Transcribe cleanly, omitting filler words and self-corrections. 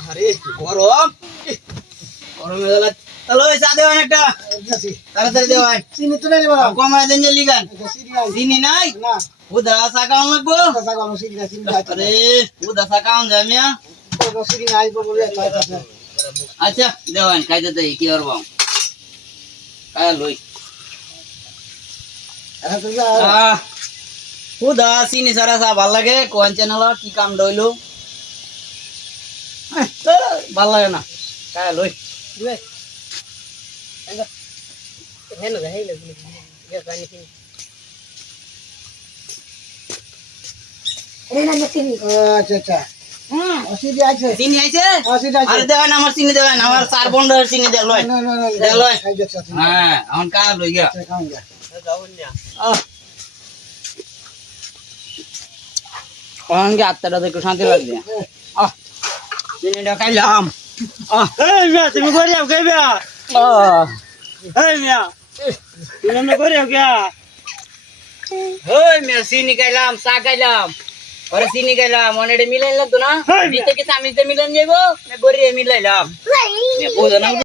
আরে গরম গরমে গেল তাহলে ওই চা দেওয়ান একটা তাড়াতাড়ি দেওয়ান চিনি তো নাই বাবা কমায় দেন যে লিগান চিনি নাই চিনি নাই না উদা চা খাওয়ান লাগবো কাঁচা গরম চিনি নাই চিনি নাই আরে উদা চা খাওয়ান যায় মিয়া তো চিনি নাই বলে চাইতাছে আচ্ছা দেওয়ান খাইতে দেই কি করব কায়া লই এখন তো উদা চিনি সারা চা ভাল লাগে কোন চ্যানেল কি কাম দইলো ভাল লাগে না কায়া লই দুই হেলো হেলো গেস পানি চিনি এই না চিনি আচ্ছা আচ্ছা চিনি আছে চিনি আইছে চিনি আছে আরে দেওয়ান আমার চিনি দেওয়ান আমার চার বন্ডার চিনি দে লই না না না দে লই খাই যাচ্ছে হ্যাঁ এখন কায়া লই গিয়া খাওন যা অঙ্গে আত্মাটা একটু শান্তি লাগবে চিনিটা খাইলাম এই মিয়া তুমি করে যাও কে মিয়া এই মিয়া তুমি এমনি করে যাও কে ওই মেয়ে চিনি খাইলাম চা খাইলাম পরে চিনি খাইলাম অনেক মিলাইন লাগতো না হ্যাঁ, দিতে কি চামিচতে মিলান যাইব না গড়িয়ে মিলাইলাম বুঝো না